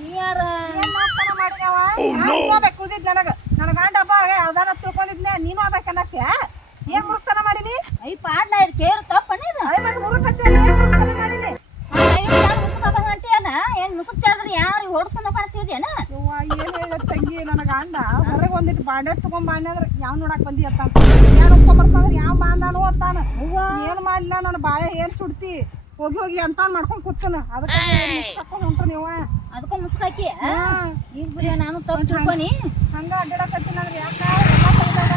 ನೀ ಯಾರ? Oh, ಕುಳ್ದಿದ್ ನನಗೆ. ನನ್ನ ಗಂಡ ಹಬ್ಬ ಯಾವ್ದಾರ ತಿಳ್ಕೊಂಡಿದ್ನೆ ನೀನು ಆಗ್ಬೇಕು ಅನ್ನಕ್ಕೆ. ಏನ್ ಮುರುಕ್ತನ ಮಾಡಿದಿ ಐ ಪಾಡ್ನ ಇರ್ ಕೇರ್ ತಪ್ಪನಿ ಐ ಮತ್ತೆ ಮುರುಕತ್ತೆ ಏನ್ ಮುರುಕ್ತನ ಮಾಡಿನಿ? ಏನು ಮುಸುಕ್ ತೆರೆದ್ರೆ ಯಾರು ಓಡಿಸ್ಕೊಂಡ ಕಾಣ್ತಿದ್ಯೇನ ಏನು ಹೇಳ ತಂಗಿ ನನ್ನ ಗಂಡ? ಹೊರಗೆ ಒಂದಿಟ್ಟು ಬಾಂಡೆ ತಗೊಂಡ್ ಬಾಂಡೆ ಅಂದ್ರೆ ಯಾವ ನೋಡಕ್ ಬಂದಿ ಅತ್ತಾನ ಏನ್ ಒಪ್ಪ ಬರ್ತಾನ ಯಾವ ಬಾಂದಾನು ಅತ್ತಾನ ಏನು ಮಾಡಿಲ್ಲ ನನ್ನ ಬಾಳೆ ಏನ್ ಸುಡ್ತಿ? ಹೋಗಿ ಹೋಗಿ ಅಂತ ಮಾಡ್ಕೊಂಡು ಕೂತಾನ. ಅದಕ್ಕೆ ಹೊಂಟ್ರ ನೀವ. ಮುಸುಕಾಕಿ ಈಗ ಬಿಡಿ ನಾನು ತಪ್ಪು ತಿಳ್ಕೊನಿ. ಹಂಗ ಅಡ್ಡಾಡಕತ್ತಿ ನನಗೆ ಯಾಕ? ಎಲ್ಲ ಕೈದಾಗ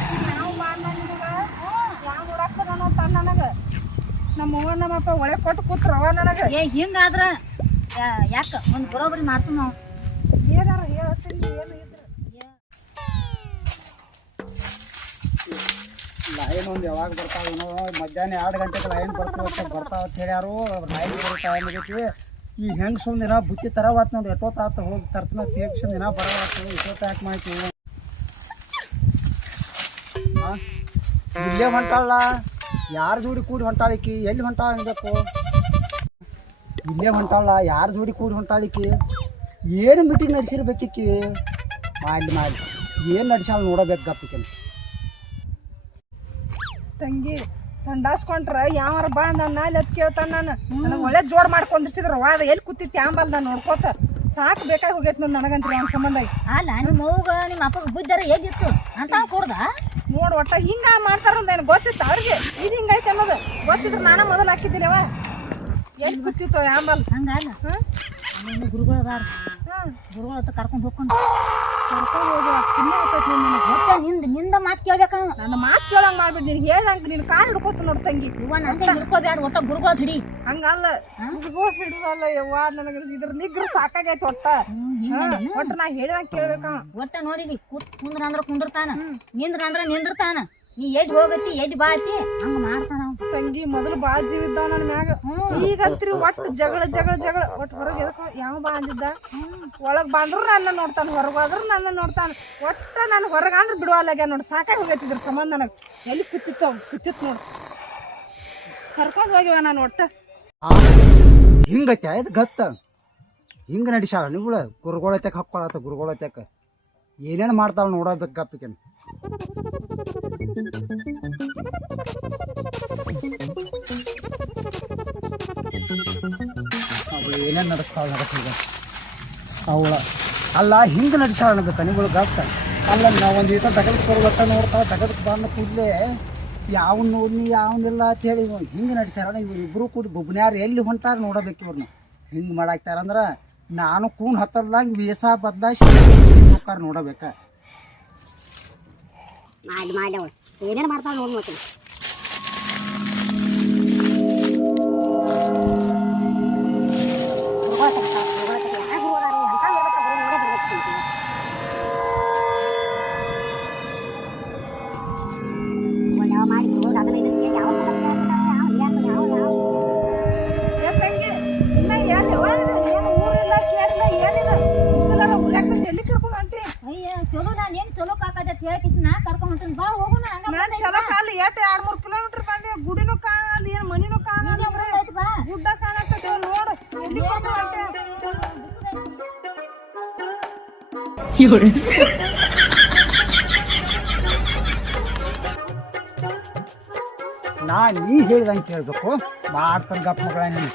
ಯಾವ ನನಗ. ನಮ್ಮ ಅವ್ವ ನಮ್ಮ ಅಪ್ಪ ಒಳಗೆ ಕೊಟ್ಟು ಕೂತ್ರವ ನನಗ. ಏ ಹಿಂಗಾದ್ರ ಯಾ- ಯಾಕ? ಒಂದ್ ಬರೋಬ್ಬರಿ ಮಾಡ್ಸು ನಾವು. ಏನಾರ ಹೇಳ್ತೀನಿ ಏನು ಇದ್ರ. ಲೈನ್ ಒಂದು ಯಾವಾಗ ಬರ್ತಾವೇನೋ ಮಧ್ಯಾಹ್ನ ಎರಡು ಗಂಟೆಗೆ ಲೈನ್ ಬರ್ತಾವ ಬರ್ತಾವ ಅಂತ ಹೇಳ್ಯಾರು. ಲೈನ್ ಬರ್ತಾವ ಟೈಮ್ ಆಗೈತಿ ಈ ಹೆಂಗೆ ಸುಮ್ಮನೆ ದಿನ ಬುತ್ತಿ ತರವಾತ್ ನೋಡಿ, ಎಷ್ಟೊತ್ತಾತ ಹೋಗಿ ತರ್ತನ ತೀಕ್ಷ ದಿನ ಬರವಾತು ಇಷ್ಟೊತ್ತು ಯಾಕೆ ಮಾಡ್ತೀವಿ? ಇಲ್ಲೇ ಹೊಂಟಾಳ? ಯಾರ ಜೋಡಿ ಕೂಡಿ ಹೊಂಟಾಳಿಕಿ? ಎಲ್ಲಿ ಹೊಂಟಾಳ ಅನ್ಬೇಕು? ಇಲ್ಲೇ ಹೊಂಟಾಳ, ಯಾರ ಜೋಡಿ ಕೂಡಿ ಹೊಂಟಾಳಿಕಿ? ಏನು ಮೀಟಿಂಗ್ ನಡೆಸಿರ್ಬೇಕಿಕ್ಕಿ ಮಾಡಿ ಮಾಡಿ. ಏನು ನಡೆಸಾಳ ನೋಡಬೇಕು ಗಪ್ಪಿಕನ್. ತಂಗಿ ಸಂಡಾಸ್ಕೊಂಡ್ರ ಯಾವಾರ ಬಾ ನನ್ನ ಅಲ್ಲಿ ಅದ್ ಕೇಳ್ತಾನ ನಾನು. ನನಗೆ ಒಳ್ಳೆ ಜೋಡ್ ಮಾಡ್ಕೊಂಡಿರ್ಸಿದ್ರ ವಾದ ಎಲ್ಲಿ ಕೂತಿತ್ತು ತ್ಯಾಂಬಲ್ ನಾನು ನೋಡ್ಕೋತ. ಸಾಕು ಬೇಕಾಗಿ ಹೋಗೈತ್ ನೋಡಿ ನನಗಂತ್ರಿ ಅವ್ನ ಸಂಬಂಧ ಅಲ್ಲ ನಿಮ್ಮ ಅವ್ಗ ನಿಮ್ಮ ಅಪ್ಪಗೆ ಬುದ್ಧರ ಎಲ್ಲಿತ್ತು ಅಂತ ಕೊಡ್ದ? ನೋಡ್ ಒಟ್ಟ ಹಿಂಗ ಮಾಡ್ತಾರ ಏನು ಗೊತ್ತಿತ್ತು ಅವ್ರಿಗೆ? ಇದು ಹಿಂಗೈತೆ ಅನ್ನೋದು. ಗೊತ್ತಿದ್ರೆ ನಾನು ಮೊದಲು ಹಾಕಿದ್ದೀನವ ಎಲ್ಲಿ ಕೂತಿತ್ತು ಆಂಬಲ್ ಹಂಗಲ್ಲ. ಗುರುಗಳ ಗುರುಗಳು ಅದಾರ. ಗುರುಗಳ ಕರ್ಕೊಂಡು ಹೋಗ್ಕೊಂಡು ನಿಂದ ನಿಂದ ಮಾತು ಕೇಳ್ಬೇಕ ನನ್ನ ಮಾತು ಕೇಳಂಗ್ ಮಾಡ್ಬಿಟ್ಟು ನೀನು ಹೇಳ್ದಂಗೆ ನೀನು ಕಾಲ್ ಹಿಡ್ಕೋತ ನೋಡ್ ತಂಗಿ. ಇವ ನಂಗೆ ಹಿಡ್ಕೋಬೇಡ ಒಟ್ಟ ಗುರುಗಳ ಹಿಡಿ. ಹಂಗಲ್ಲ ಹುಡುಗರು ಹಿಡಿದಲ್ಲ ಯವ್ವ ನನಗೆ ಇದ್ರ ನಿಗ್ರ ಸಾಕಾಗೈತಿ ಒಟ್ಟ. ಒಟ್ಟ ನಾ ಹೇಳ್ದಂಗೆ ಕೇಳ್ಬೇಕ ಒಟ್ಟ ನೋಡಿಲಿ ಕೂತ್ ಕುಂದ್ರ ಅಂದ್ರ ಕುಂದಿರ್ತಾನ ನಿಂದ್ರ ಅಂದ್ರ ನಿಂದಿರ್ತಾನ. ನೀ ಎಲ್ಲಿ ಹೋಗತ್ತಿ ಎಲ್ಲಿ ಬಾತಿ ಹಂಗ ಮಾಡ್ತಾನ. ತಂಗಿ ಮೊದಲು ಬಾ ಜೀವ ಇದ್ದಾವ ನನ್ನ ಮ್ಯಾಗ. ಈಗಂತ್ರಿ ಒಟ್ಟು ಜಗಳ ಜಗಳ ಜಗಳ. ಒಟ್ಟು ಹೊರಗೆ ಯಾವ ಬಾ ಅಂದಿದ್ದ? ಒಳಗ್ ಬಂದ್ರು ನನ್ನ ನೋಡ್ತಾನ ಹೊರಗೆ ಹೋದ್ರು ನನ್ನ ನೋಡ್ತಾನ. ಒಟ್ಟ ನಾನು ಹೊರಗೆ ಅಂದ್ರೆ ಬಿಡುವಲ್ಲಾಗ್ಯ ನೋಡಿ. ಸಾಕಾಗಿ ಹೋಗೈತಿದ್ರ ಸಂಬಂಧ ನನಗೆ. ಎಲ್ಲಿ ಕೂತಿತ್ತು ಅವ್ ಕೂತಿತ್ತು ನೋಡು. ಕರ್ಕೊಂಡು ಹೋಗಿವ ನಾನು ಒಟ್ಟ. ಹಿಂಗತ್ತೆ ಇದು ಗತ್ತ. ಹಿಂಗೆ ನಡಿಸಾಳ ತೆಕ್ ಗುರುಗಳತ್ಯಾಕ ಗುರುಗಳ ಗುರುಗಳತ್ಯಾಕ ಏನೇನು ಮಾಡ್ತಾಳೆ ನೋಡಬೇಕು ಗಪ್ಪಿಕನ್ ಅವಳು ಏನೇನು ನಡೆಸ್ತಾಳೆ ನಡೆಸಿದ ಅವಳ ಅಲ್ಲ, ಹಿಂಗೆ ನಡೆಸಾಳ ಅನ್ನಬೇಕು ಕಣಿಗಳು ಗಪ್ಪ ಅಲ್ಲ, ನಾವು ಒಂದು ಈಟ ತಗದಕ್ಕೆ ಬರ್ಬೇಕ ನೋಡ್ತಾಳೆ ತಗದಕ್ಕೆ ಬಂದ ಕೂಡಲೇ ಯಾವನ್ ನೋಡ್ನಿ ಯಾವನಿಲ್ಲ ಅಂತ ಹೇಳಿ ಹಿಂಗೆ ನಡೆಸ್ಯಾರ. ಇಬ್ಬರು ಕೂಡಿ ಬೊಬ್ಬನ್ಯಾರು ಎಲ್ಲಿ ಹೊಂಟಾರ ನೋಡಬೇಕು ಇವ್ರನ್ನ ಹಿಂಗೆ ಮಾಡಾಕ್ತಾರಂದ್ರೆ ನಾನು ಕೂನ್ ಹತ್ತಲ್ದಂಗೆ ವೀಸಾ ಬದಲಾಯಿಸಿ ನೋಡಬೇಕ. ಮಾಡಿ ಮಾಡಿ ಅವಳು. ಏನೇನು ಮಾಡ್ತಾಳೆ ನೋಡಿ ಹೊಂಟೇನಿ ಬಾ ಹೋಗೋಣ ಹಂಗ ನಾನು ಚಲೋ ಕಾಲ ಎಟ್ ಎರಡ್ ಮೂರ್ ಕಿಲೋಮೀಟರ್ ಬಂದೆ ಗುಡಿನೂ ಕಾಣಲ್ಲ ಏನು ಮನಿನೂ ಕಾಣಲ್ಲ ಆಯ್ತು ಬಾ. ಗುಡ್ಡ ಕಾಣಕತ್ತ ನೋಡು ಇಲ್ಲಿ? ನಾ ನೀ ಹೇಳ್ದಂಗೆ ಕೇಳಬೇಕು. ಮಾಡ್ತಾನೆ ಗಪ್ಪ ಮಗಳ ನೀ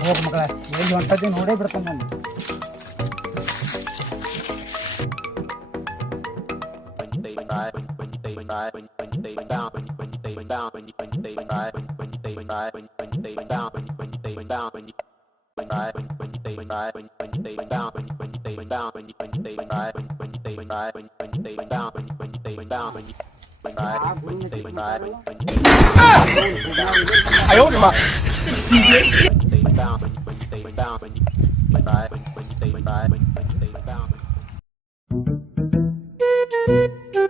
ಹೋಗ ಮಗಳ ಎಲ್ಲಿ ಹೊಂಟದಿ ನೋಡೇ ಬಿಡ್ತಾನೆ ನಾನು. when I when when they went down when when they went down when when they went by when when they went by when when they went down when when they went down when when by when when they went by when when they went down when when they went down when when they went by when when they went by when when they went down when when they went down when when by when when they went by when when they went down 哎呦我的妈！直接笑。Thank you.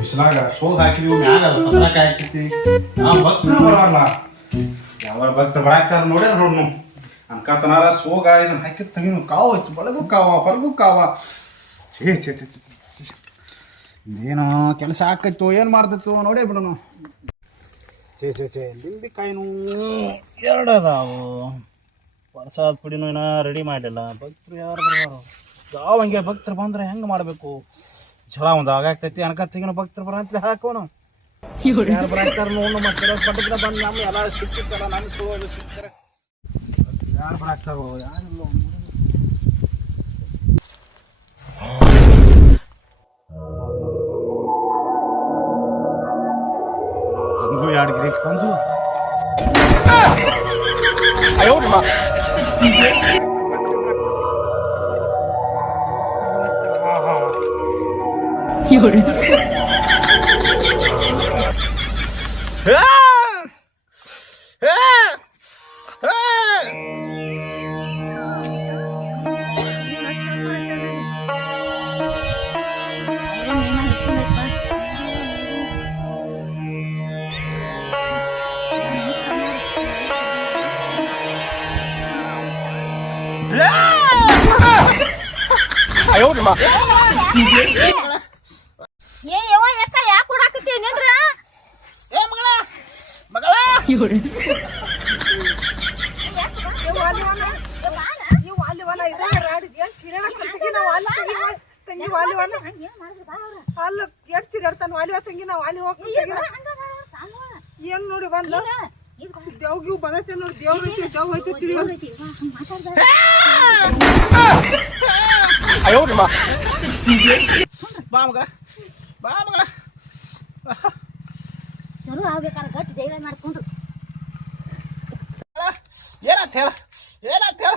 ಬಿಸಿಲಾಗ ಛೇ ಹಾಕಿದೀವಿ ಮ್ಯಾಗ ಪತ್ರಕ ಹಾಕಿತಿ ನಾವು ಭಕ್ತರು ಬರಲ್ಲ. ಯಾವಾಗ ಭಕ್ತರು ಬರಾಕ್ತಾರ ನೋಡ್ಯಾರ ನೋಡ್ ನಾವು ಅನ್ಕಾತನಾರ ಸೋಗ ಇದನ್ನ ಹಾಕಿ ತೆಗಿನ ಕಾವು ಬಲಗೂ ಕಾವ ಹೊರಗೂ ಕಾವ. ಛೇ ಛೇ ಛೇ. ಇದೇನೋ ಕೆಲಸ ಆಕೈತು, ಏನು ಮಾಡ್ತಿತ್ತು ನೋಡೇ ಬಿಡೋಣ ಚೇ ಚೇ ಚೇ ಲಿಂಬಿಕಾಯಿನೂ ಎರಡು ಅದಾವು ಪ್ರಸಾದ ಪುಡಿನೂ ಏನೋ ರೆಡಿ ಮಾಡಿಲ್ಲ ಭಕ್ತರು ಯಾರು ಬರೋರು ಯಾವ ಹಂಗೆ ಭಕ್ತರು ಬಂದ್ರೆ ಹೆಂಗೆ ಮಾಡಬೇಕು? ಜಲ ಒಂದು ಆಗಾಗ್ತೈತಿ ಅನ್ಕತ್ತಿಗಿನ ಭಕ್ತರು ಬರಂತಲೇ ಹಾಕೋಣ ಯಾರು ನೋಡು ಮತ್ತೆ ಬಂದು ನಮ್ಮ ಎಲ್ಲ ಯಾರು ಬರಾಕ್ತಾರೋ ಯಾರಿಲ್ಲ. ಒಂದು ಎರಡು ಗಿರಿ ಬಂದು ಏ ಏನ್ ನಾವು ವಾಲಿ ತೆಗಿ ತಂಗಿ ಅಲ್ಲಿ? ಅಲ್ಲ ಎಷ್ಟ್ ಚೀರಾಡ್ತಾನ ವಾಲಿವ ತಂಗಿ ನಾವು ವಾಲಿ ಹೋಗಿ ಏನ್ ನೋಡಿ ಬಂದ ದೇವ್ ಗಿವ್ ಬಂದೈತೆ ನೋಡಿ ದೇವ್ರ ಐತಿ ದೇವ್ ಐತಿ ತಿಳಿ ಬಾ ಮಗಳ ಬಾ ಮಗಳ ಚಲೋ ಆಗ್ಬೇಕಾರ ಗಟ್ಟಿ ಏನಾತ್ ಹೇಳ ಏನಾತ್ ಹೇಳ.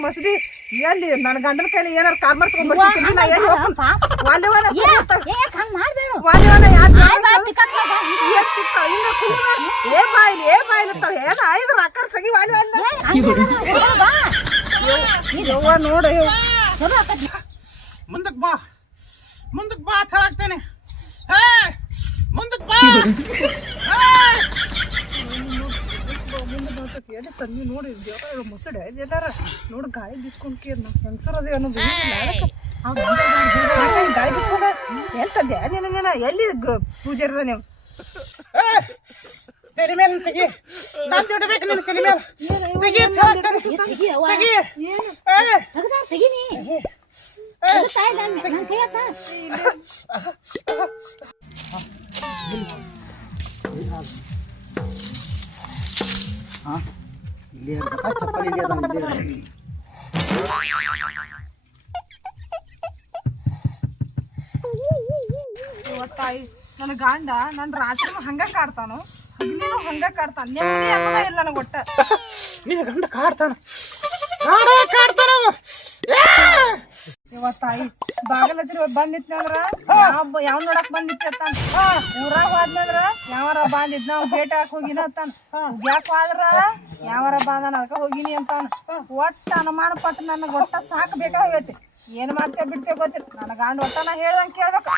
ಮಸಡಿ ಎಲ್ಲಿ? ನನ್ನ ಗಂಡನ ಕೈಲಿ ಏನಾರ ಕಾರ್ ಮಾಡ್ಕೊಂಡ್ ನಾ ಎಲ್ಲಿ ಏನು ವಾಲಿವನ ಏ, ಹಂಗ್ ಬಾ, ಬಾ, ಬಾ. ಬಾಯಿಲಿ ಏ ಬಾಯಿಲಿ ತರ ಏನ ಐದು ರಕ್ಕರ್ ತೆಗಿ ವಾಲಿ ಅಲ್ಲ ಏ, ಬಾ. ಯವ್ವ ನೋಡ. ಮುಂದಕ್ಕೆ ಬಾ. ಮುಂದಕ್ಕೆ ಬಾ ಅಂತ ಹೇಳಾಕ್ತೇನೆ. ಹೇ ಮುಂದಕ್ಕೆ ಬಾ ಬರ್ತೈತಿ ಎಲ್ಲಿ ತಂದಿ ನೋಡಿ ದೇವ್ರ ಮುಸಡೆ ಎಲ್ಲಾರ ನೋಡಿ ಗಾಳಿ ಬಿಸ್ಕೊಂಡ್ ಕೇರ್ ನಮ್ ಹೆಂಗಸರ ಅದೇ ಅನ್ನೋದು ಗಾಯ ಗಾಳಿ ಬಿಸ್ಕೊಂಡ ಎಲ್ಲಿ ತಂದೆ ನೀನು ಎಲ್ಲಿ ಪೂಜೆ ಇರದ ನೀವು! ತೆರಿ ಮೇಲೆ ತೆಗಿ. ನಾನು ದುಡಿಬೇಕು ನಿನ್ನ ಮೇಲೆ. ತೆಗಿ ತೆಗಿ. ತೆಗಿ ನನ್- ಕೈ ಆತ. ಇಲ್ಲಿ ಇರ್ಬೇಕಾ ಚಪ್ಪಲಿ ಇಲ್ಲಿ ಅದಾವ ಇಲ್ಲಿ ಅದಾವ. ತಾಯಿ ನನ್ನ ಗಂಡ ನನ್ನ ರಾತ್ರಿ ಹಂಗ ಕಾಡ್ತಾನು ಹಗಲಿನೂ ಹಂಗ ಕಾಡ್ತಾನ ನೆಮ್ಮದಿ ಅನ್ನೋದ ಇಲ್ಲ ನನಗೆ ಒಟ್ಟ ನಿನ್ನ ಗಂಡ ಕಾಡ್ತಾನ ಕಾಡೇ ಕಾಡ್ತಾನ ಅವ. ಏಯ್! ಇವ ತಾಯಿ ಬಾಗಲತ್ರಿ ಬಂದಿತ್ನ ಅಂದ್ರ? ಯಾವ ಯಾವ ನೋಡಕ್ ಬಂದಿತ್ತ ಊರಾಗ ಹೋದ್ನಂದ್ರ ಯಾವಾರ ಬಂದಿದ್ ನಾವ್ ಭೇಟಿ ಹಾಕ್ ಹೋಗಿನ ಅಂತಾನ ಯಾಕ ಹೋದ್ರ ಯಾವಾರ ಬಂದನ ಅದಕ್ಕ ಹೋಗಿನಿ ಅಂತಾನ ಒಟ್ಟ ಅನುಮಾನ ಪಟ್ಟು ನನಗ್ ಒಟ್ಟ ಸಾಕ್ ಬೇಕಾಗೈತಿ ಏನ್ ಮಾಡ್ತೇವೆ ಬಿಡ್ತೇವೆ ಗೊತ್ತಿಲ್ಲ ನನ್ನ ಗಂಡ ಒಟ್ಟ ನಾ ಹೇಳ್ದಂಗ್ ಕೇಳ್ಬೇಕು.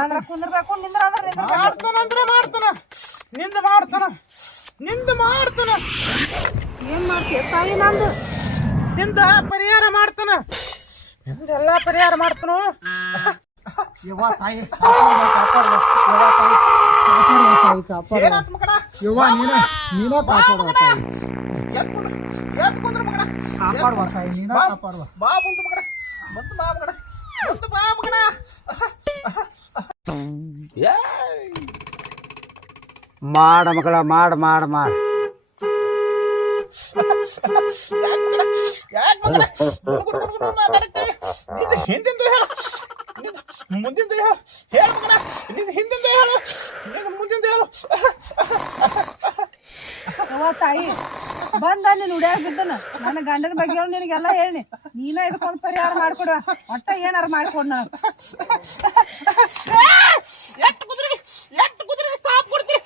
ಅಂದ್ರ ಕುಂದ್ರಬೇಕು ನಿಂದ್ರ ಅಂದ್ರ ಮಾಡ್ತಾನ ಅಂದ್ರೆ ಮಾಡ್ತಾನ. ನಿಂದ ಮಾಡ್ತಾನ. ನಿಂದ ಮಾಡ್ತಾನ. ಏನ್ ಮಾಡ್ತೀಯ ತಾಯಿ ನಂದು? ನಿಂದ ಪರಿಹಾರ ಮಾಡ್ತಾನ. ನಿಂದೆಲ್ಲ ಪರಿಹಾರ ಮಾಡ್ತನು? ಯವ್ವ ತಾಯಿ. ಏನಾತ್ ಮಗಡ? ಯವ್ವ ನೀನ ನೀನ ಕಾಪಾಡುವ ತಾಯಿ. ಎತ್ ಕುಂದ್ರ ಎತ್ ಕುಂದ್ರ ಮಗಡ. ಕಾಪಾಡುವ ತಾಯಿ ನೀನ ಕಾಪಾಡುವ. ಬಾ ಬಂತು ಬಂತು ಬಾ ಬಂತು ಬಾ! ಮಾಡ ಮಗಳ ಮಾಡ ಮಾಡ ಮಾಡ. ಯಾಕ್? ಹಿಂದಿಂದು ಹೇಳು ಮುಂದಿಂದು ಹೇಳು ಹೇಳು ಮಗನ ನಿಂದ ಹಿಂದಿಂದು ಹೇಳು ನಿಂದ ಮುಂದಿಂದು ಹೇಳು ಅವ್ವ ತಾಯಿ ಬಂದ ನೀನು ಉಡ್ಯಾಗ ಬಿದ್ದನ ನನ್ನ ಗಂಡನ ಬಗ್ಗೆ ನಿನಗೆಲ್ಲ ಹೇಳಿ ನೀನ ಇದಕ್ಕೊಂದು ಪರಿಹಾರ ಮಾಡ್ಕೊಡುವ ಒಟ್ಟ ಏನಾರ ಮಾಡ್ಕೊಡ್ ನಾನು ಎಷ್ಟು ಕುದುರೆಗೆ ಎಷ್ಟು ಕುದುರೆಗೆ ಸ್ಟಾಪ್ ಕೊಡ್ತೀರಿ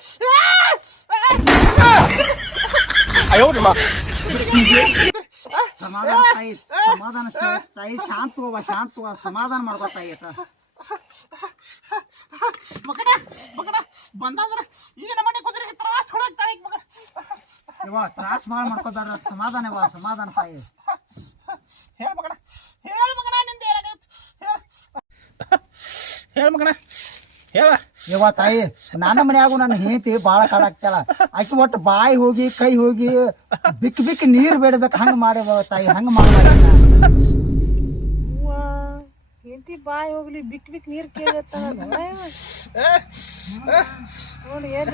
ಸಮಾಧಾನ ತಾಯಿ ಸಮಾಧಾನ ಶ- ತಾಯಿ ಶಾಂತವ ಶಾಂತವ ಸಮಾಧಾನ ಮಾಡ್ಕೋ ತಾಯಿ ಆತ. ಮಗನ ಮಗನ ಬಂದಂದ್ರ ಈ ನಮ್ಮನೆ ಕುದುರೆಗೆ ತ್ರಾಸ ಹೊಡಕ್ತಾನೆ ಈಗ ಮಗನ. ಇವ ತ್ರಾಸ್ ಮಾಡ್ಕೋದಾರ ಸಮಾಧಾನ ಇವ ಸಮಾಧಾನ ತಾಯಿ. ಹೇಳ ಮಗನ ಹೇಳ ಮಗನ ನಿಂದ ಏನಾಗೈತೆ? ಹೇಳ ಮಗನ ಹೇಳ. ಇವ ತಾಯಿ ನನ್ನ ಮನ್ಯಾಗು ನನ್ನ ಹೆಂಡತಿ ಭಾಳ ಕಾಡಾಕ್ತಾಳ ಆಕಿ ಒಟ್ಟು ಬಾಯಿ ಹೋಗಿ ಕೈ ಹೋಗಿ ಬಿಕ್ ಬಿಕ್ ನೀರು ಬೇಡಬೇಕು ಹಂಗೆ ಮಾಡಿವ ತಾಯಿ ಹಂಗೆ ಮಾಡಿ ಹೆಂಡತಿ ಬಾಯಿ ಹೋಗ್ಲಿ, ಬಿಕ್ ಬಿಕ್ ನೀರು ಕೇಳತ್ತಾನ ನೋಡಿ, ಏನು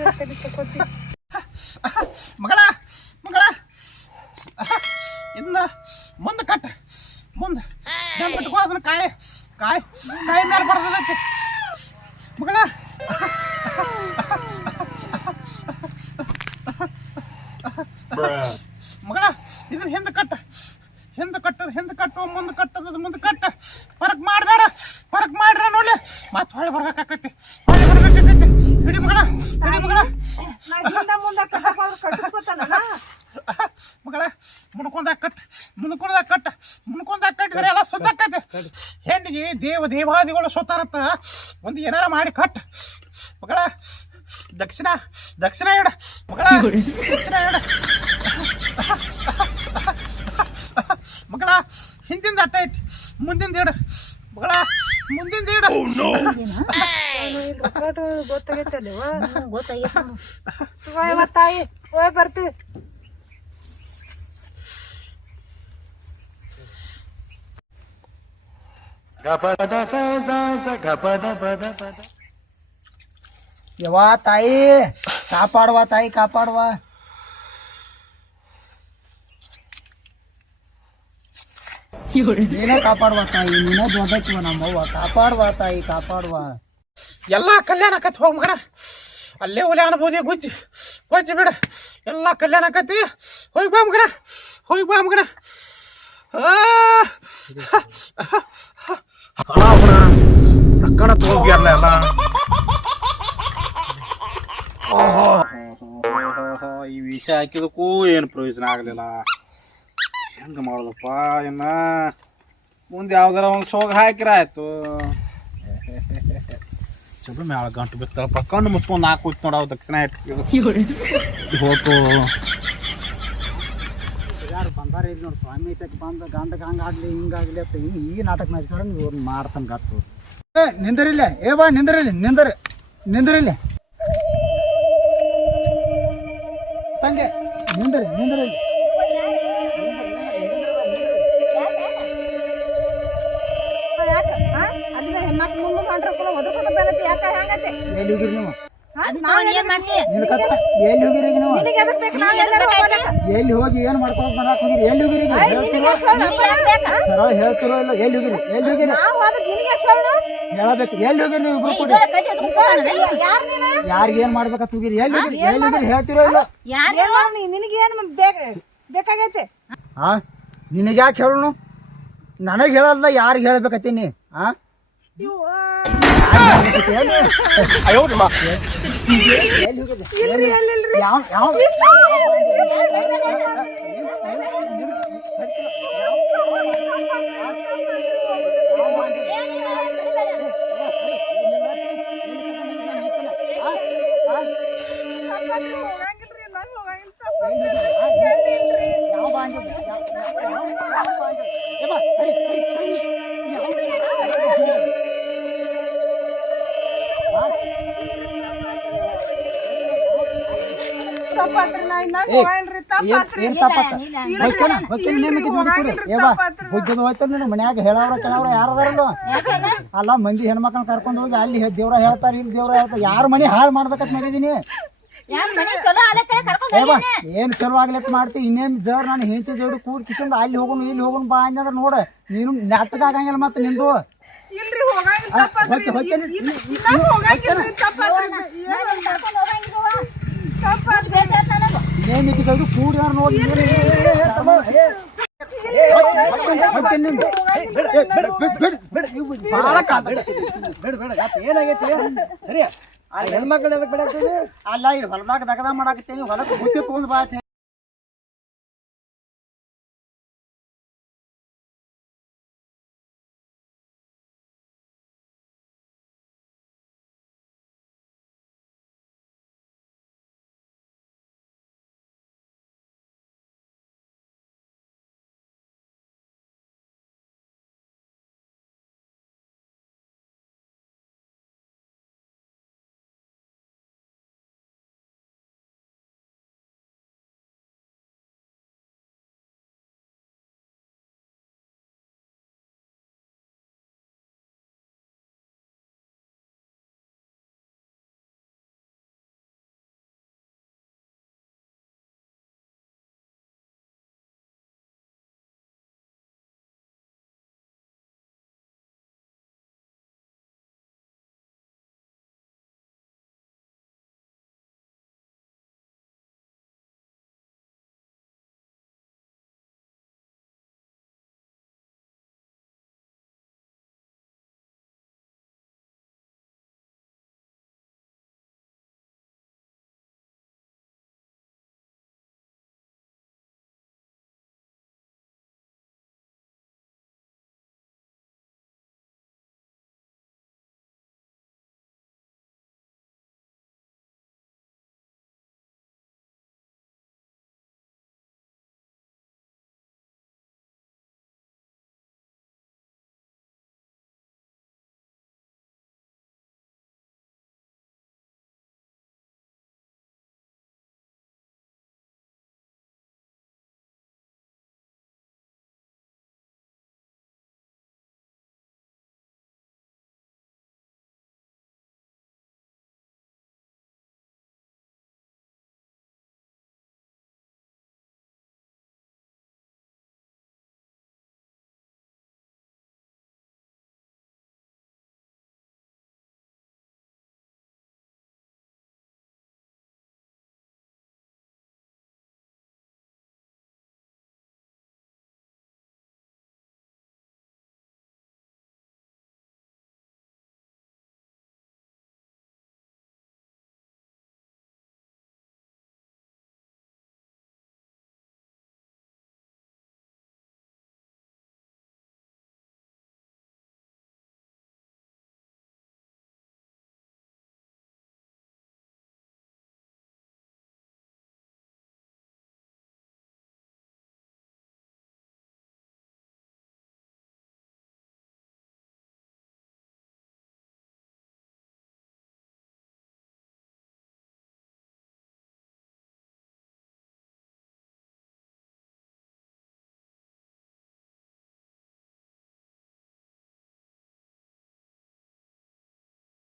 ಮಗಳ ಮಗಳ. ಇನ್ನ ಮುಂದೆ ಕಟ್ಟ ಮುಂದೆ. ಕಟ್ಕೋ ಅದನ್ನ ಕಾಯಿ ಕಾಯಿ ಕಾಯಿ ಮೇಲೆ ಮಗಳ ಮಗಳ ಇದನ್ನ ಹಿಂದೆ ಕಟ್ಟ ಹಿಂದೆ ಕಟ್ಟದ ಹಿಂದೆ ಕಟ್ಟು ಮುಂದೆ ಕಟ್ಟದ ಮುಂದೆ ಕಟ್ಟ. ಪರಕ್ ಮಾಡ್ದಾಡ ಪರಕ್ ಮಾಡ್ರ ನೋಡಿ ಮತ್ತೆ ಹೊಳೆ ಬರ್ಬೇಕಾಕತಿ ಹೊಳೆ ಬರ್ಬೇಕಾಕತಿ ಹಿಡಿ ಮಗಳ ಹಿಡಿ ಮಗಳ. ಮಗಳ ಮುನ್ಕೊಂಡಾಗ ಕಟ್. ಮುನ್ಕೊಂಡಾಗ ಕಟ್ಟ ಮುನ್ಕೊಂಡಾಗ ಕಟ್ಟಿದ್ರೆ ಎಲ್ಲ ಸುತ್ತಾಕೈತೆ ಹೆಣ್ಣಿಗೆ ದೇವ ದೇವಾದಿಗಳು ಸುತ್ತಾರತ್ತ ಒಂದು ಏನಾರ ಮಾಡಿ ಕಟ್. ಮಗಳ ದಕ್ಷಿಣ ದಕ್ಷಿಣ ಇಡ. ಮಗಳ ಹಿಂದಿಂದ ಅಟ್ಟ ಇಟ್ಟು ಮುಂದಿಂದ ಇಡ. ಮಗಳ ಮುಂದಿಂದ ಇಡ. ಗೊತ್ತಾಗೈತೆ ಅಲ್ಲಿ. ಗೊತ್ತಾಗೈತೆ. ಯವ್ವ ತಾಯಿ. ಹೋಯ್ ಬರ್ತೀವಿ ಯವ್ವ ತಾಯಿ ಕಾಪಾಡುವ ತಾಯಿ ಕಾಪಾಡುವ. ನೀನೇ ಕಾಪಾಡುವ ತಾಯಿ ನೀನೇ ದೊಡ್ಡಕ್ಕಿವ ನಮ್ಮವ್ವ ಕಾಪಾಡುವ ತಾಯಿ ಕಾಪಾಡುವ. ಎಲ್ಲ ಕಲ್ಯಾಣ ಕತ್ ಹೋಗ್ ಮಗನ. ಅಲ್ಲೇ ಒಲೆ ಅನ್ಬೋದಿ ಗುಜ್ಜಿ ಗುಜ್ಜಿ ಬಿಡ. ಎಲ್ಲ ಕಲ್ಯಾಣ ಆಕತಿ. ಹೋಗಿ ಬಾ ಗಣ ಹೋಗಿ ಬಾ ಅವನ ರಕ್ಕಣ ತಗೊಂಡ್ಯಾರಲ್ಲ ಎಲ್ಲ? ಓಹೋ. ಈ ವಿಷ ಹಾಕಿದಕ್ಕೂ ಏನು ಪ್ರಯೋಜನ ಆಗಲಿಲ್ಲ. ಹೆಂಗೆ ಮಾಡೋದಪ್ಪ ಇನ್ನ? ಮುಂದೆ ಯಾವ್ದಾರ ಒಂದು ಸೋಗ ಹಾಕಿರ ಆಯ್ತು. ಚಲೋ ಮ್ಯಾಳ ಗಂಟು ಬಿತ್ತಳಪ್ಪ. ಕಣ್ಣು ಮುಚ್ಕೊಂಡು ಹಾಕಿ ನೋಡ ಅವು ದಕ್ಷಿಣ ಇಟ್ಟು ಹೋತು ಯಾರು ಬಂದಾರ ಇಲ್ಲಿ ನೋಡಿ ಸ್ವಾಮಿ ಐತಕ್ಕೆ ಬಂದ ಗಂಡಗೆ ಹಂಗಾಗ್ಲಿ ಹಿಂಗಾಗ್ಲಿ ಅಂತ ಈ ಈ ನಾಟಕ ನಡ್ಸಾರ ನೀವು ಮಾಡ್ತಾನೆ ಗತ್ತು. ಏ ನಿಂದರಿಲ್ಲ. ಏ ಬಾ ನಿಂದರಿಲ್ಲ. ನಿಂದರ ನಿಂದರಿಲ್ಲ. ತಂಗೆ ನಿಂದರಿ ನಿಂದರಿಲ್ಲ ಯಾಕ ಎಲ್ಲಿ ಹೋಗಿರಿ ನೀವು? ಎಲ್ಲಿ ಹೋಗಿರಿ ನೀವು? ಹೋಗಿ ಏನ್ ಮಾಡ್ಕೊಂಡು ಬರಾಕ್ ಹೋಗಿರಿ? ಎಲ್ಲಿ ಹೋಗಿರಿ? ಸರಳ ಹೇಳ್ತಿರೋ? ಇಲ್ಲ ಎಲ್ಲಿ ಹೋಗಿರಿ? ಎಲ್ಲಿ ಹೋಗಿರಿ? ಹೇಳಬೇಕು. ಎಲ್ಲಿ ಹೋಗಿರಿ ನೀವು ಇಬ್ರು ಕೂಡಿ? ಯಾರಿಗೆ ಏನ್ ಮಾಡ್ಬೇಕಂತ ಹೋಗಿರಿ? ಎಲ್ಲಿ ಹೋಗಿರಿ? ಎಲ್ಲಿ ಹೋಗಿರಿ? ಹೇಳ್ತಿರೋ ಇಲ್ಲ? ನಿನಗೆ ಏನ್ ಬೇಕ- ಬೇಕಾಗೈತೆ? ಹಾ ನಿನಗೆ ಯಾಕೆ ಹೇಳೋಣ? ನನಗೆ ಹೇಳಲ್ಲ ಯಾರಿಗೆ ಹೇಳ್ಬೇಕತ್ತೀನಿ? ಹಾ ಯಾವ. ಎಲ್ಲಿಲ್ರಿ? ಯಾವ? ಯಾವ- ಯಾವ- ಮನ್ಯಾಗ ಹೇಳವ್ರ ಕೆಲವ್ರ ಯಾರದಾರಲ್ಲ ಅಲ್ಲ ಮಂದಿ ಹೆಣ್ಮಕ್ಳನ್ನ ಕರ್ಕೊಂಡು ಹೋಗಿ ಅಲ್ಲಿ ದೇವ್ರ ಹೇಳ್ತಾರ ಇಲ್ಲಿ ದೇವ್ರ ಹೇಳ್ತಾರ. ಯಾರ ಮನಿ ಹಾಳು ಮಾಡ್ಬೇಕಂತ ಮಾಡಿದೀನಿ? ಏನ್ ಚಲೋ ಆಗ್ಲತ್ ಮಾಡ್ತಿ? ಇನ್ನೇನ್ ಜರ್? ನಾನು ಹೆಂಡತಿ ಜೋಡಿ ಕೂರ್ ಕಿಶನ್ ಅಲ್ಲಿ ಹೋಗೋಣ ಇಲ್ಲಿ ಹೋಗೋಣ ಬಾ ಅಂದ್ರೆ ನೋಡ. ನೀನು ನಾಟಕ ಆಗಂಗಿಲ್ಲ ಮತ್ತೆ ನಿಂದು. ಕೂಡ ನೋಡಿ ಏನಾಗೈತಿ ಸರಿ ಹೆಣ್ಮಕ್ಳು ಎದಕ್ ಬೇಡ ಅಲ್ಲ ಈ ಹೊಲ್ದಾಗ ದಗದ ಮಾಡಾಕತ್ತೇನಿ ಹೊಲಕ್ಕೆ ಬುತ್ತಿ ತಗೊಂಡ್ ಬಾ